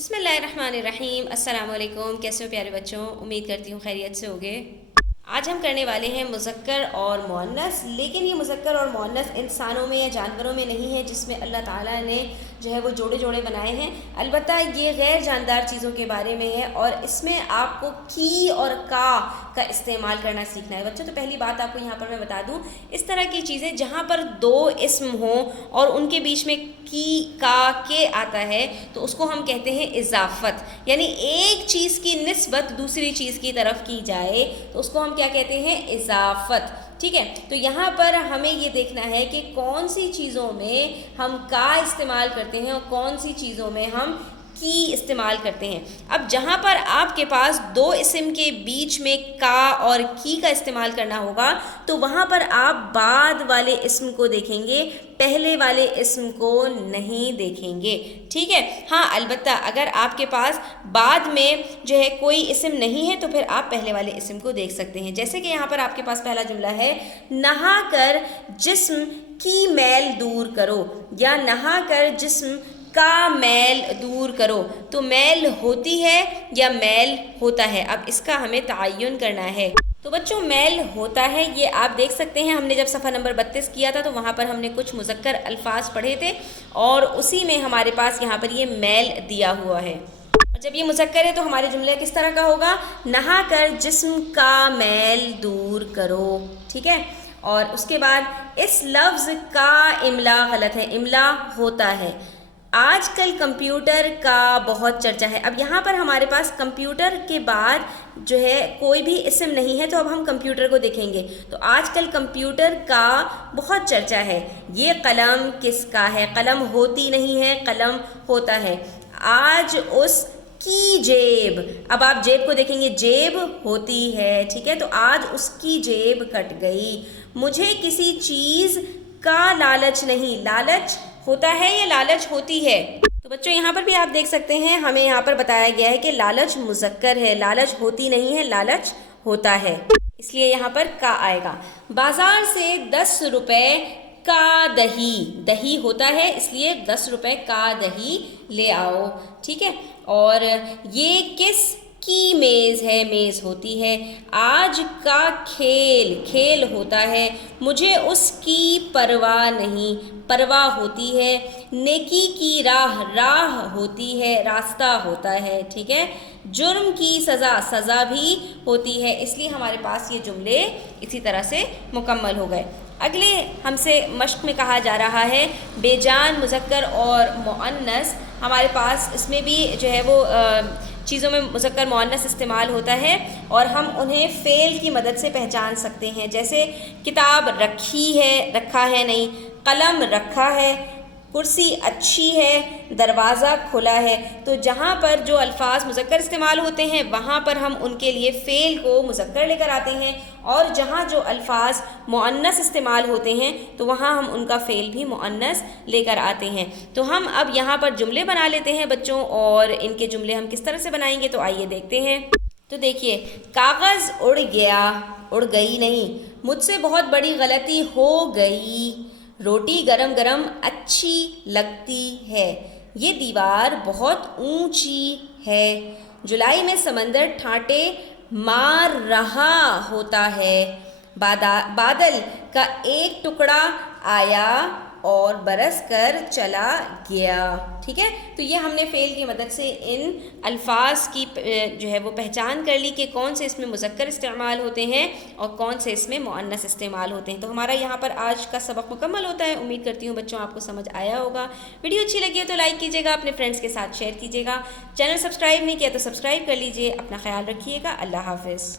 بسم اللہ الرحمن الرحیم۔ السلام علیکم، کیسے ہو پیارے بچوں؟ امید کرتی ہوں خیریت سے ہوگے۔ آج ہم کرنے والے ہیں مذکر اور مؤنث، لیکن یہ مذکر اور مؤنث انسانوں میں یا جانوروں میں نہیں ہے جس میں اللہ تعالیٰ نے جو ہے وہ جوڑے جوڑے بنائے ہیں، البتہ یہ غیر جاندار چیزوں کے بارے میں ہے اور اس میں آپ کو کی اور کا استعمال کرنا سیکھنا ہے بچوں۔ تو پہلی بات آپ کو یہاں پر میں بتا دوں، اس طرح کی چیزیں جہاں پر دو اسم ہوں اور ان کے بیچ میں کی کا کے آتا ہے تو اس کو ہم کہتے ہیں اضافت، یعنی ایک چیز کی نسبت دوسری چیز کی طرف کی جائے تو اس کو ہم کیا کہتے ہیں؟ اضافت، ٹھیک ہے۔ تو یہاں پر ہمیں یہ دیکھنا ہے کہ کون سی چیزوں میں ہم کا استعمال کرتے ہیں اور کون سی چیزوں میں ہم کی استعمال کرتے ہیں۔ اب جہاں پر آپ کے پاس دو اسم کے بیچ میں کا اور کی کا استعمال کرنا ہوگا تو وہاں پر آپ بعد والے اسم کو دیکھیں گے، پہلے والے اسم کو نہیں دیکھیں گے، ٹھیک ہے۔ ہاں البتہ اگر آپ کے پاس بعد میں جو ہے کوئی اسم نہیں ہے تو پھر آپ پہلے والے اسم کو دیکھ سکتے ہیں، جیسے کہ یہاں پر آپ کے پاس پہلا جملہ ہے، نہا کر جسم کی میل دور کرو، یا نہا کر جسم کا میل دور کرو۔ تو میل ہوتی ہے یا میل ہوتا ہے، اب اس کا ہمیں تعین کرنا ہے۔ تو بچوں میل ہوتا ہے، یہ آپ دیکھ سکتے ہیں، ہم نے جب صفحہ نمبر 32 کیا تھا تو وہاں پر ہم نے کچھ مذکر الفاظ پڑھے تھے اور اسی میں ہمارے پاس یہاں پر یہ میل دیا ہوا ہے۔ اور جب یہ مذکر ہے تو ہمارے جملے کس طرح کا ہوگا؟ نہا کر جسم کا میل دور کرو، ٹھیک ہے۔ اور اس کے بعد اس لفظ کا املا غلط ہے، املا ہوتا ہے۔ آج کل کمپیوٹر کا بہت چرچا ہے۔ اب یہاں پر ہمارے پاس کمپیوٹر کے بعد جو ہے کوئی بھی اسم نہیں ہے تو اب ہم کمپیوٹر کو دیکھیں گے، تو آج کل کمپیوٹر کا بہت چرچا ہے۔ یہ قلم کس کا ہے؟ قلم ہوتی نہیں ہے، قلم ہوتا ہے۔ آج اس کی جیب، اب آپ جیب کو دیکھیں گے، جیب ہوتی ہے، ٹھیک ہے۔ تو آج اس کی جیب کٹ گئی۔ مجھے کسی چیز کا لالچ نہیں، لالچ ہوتا ہے یا لالچ ہوتی ہے؟ تو بچوں یہاں پر بھی آپ دیکھ سکتے ہیں، ہمیں یہاں پر بتایا گیا ہے کہ لالچ مذکر ہے، لالچ ہوتی نہیں ہے، لالچ ہوتا ہے، اس لیے یہاں پر کا آئے گا۔ بازار سے 10 روپے کا دہی، دہی ہوتا ہے اس لیے 10 روپے کا دہی لے آؤ، ٹھیک ہے۔ اور یہ کس کی میز ہے؟ میز ہوتی ہے۔ آج کا کھیل، کھیل ہوتا ہے۔ مجھے اس کی پرواہ نہیں، پرواہ ہوتی ہے۔ نیکی کی راہ، راہ ہوتی ہے، راستہ ہوتا ہے، ٹھیک ہے۔ جرم کی سزا، سزا بھی ہوتی ہے، اس لیے ہمارے پاس یہ جملے اسی طرح سے مکمل ہو گئے۔ اگلے ہم سے مشق میں کہا جا رہا ہے بے جان مذکر اور مؤنث، ہمارے پاس اس میں بھی جو ہے وہ چیزوں میں مذکر مؤنث استعمال ہوتا ہے اور ہم انہیں فعل کی مدد سے پہچان سکتے ہیں، جیسے کتاب رکھی ہے، رکھا ہے نہیں، قلم رکھا ہے، کرسی اچھی ہے، دروازہ کھلا ہے۔ تو جہاں پر جو الفاظ مذکر استعمال ہوتے ہیں وہاں پر ہم ان کے لیے فعل کو مذکر لے کر آتے ہیں، اور جہاں جو الفاظ مؤنث استعمال ہوتے ہیں تو وہاں ہم ان کا فعل بھی مؤنث لے کر آتے ہیں۔ تو ہم اب یہاں پر جملے بنا لیتے ہیں بچوں، اور ان کے جملے ہم کس طرح سے بنائیں گے تو آئیے دیکھتے ہیں۔ تو دیکھیے، کاغذ اڑ گیا، اڑ گئی نہیں، مجھ سے بہت بڑی غلطی ہو گئی، روٹی گرم گرم اچھی لگتی ہے، یہ دیوار بہت اونچی ہے، جولائی میں سمندر ٹھاٹے مار رہا ہوتا ہے، بادل کا ایک ٹکڑا آیا اور برس کر چلا گیا، ٹھیک ہے۔ تو یہ ہم نے فعل کی مدد سے ان الفاظ کی جو ہے وہ پہچان کر لی کہ کون سے اس میں مذکر استعمال ہوتے ہیں اور کون سے اس میں مؤنث استعمال ہوتے ہیں۔ تو ہمارا یہاں پر آج کا سبق مکمل ہوتا ہے۔ امید کرتی ہوں بچوں آپ کو سمجھ آیا ہوگا۔ ویڈیو اچھی لگی ہے تو لائک کیجیے گا، اپنے فرینڈس کے ساتھ شیئر کیجیے گا، چینل سبسکرائب نہیں کیا تو سبسکرائب کر لیجیے۔ اپنا خیال رکھیے گا، اللہ حافظ۔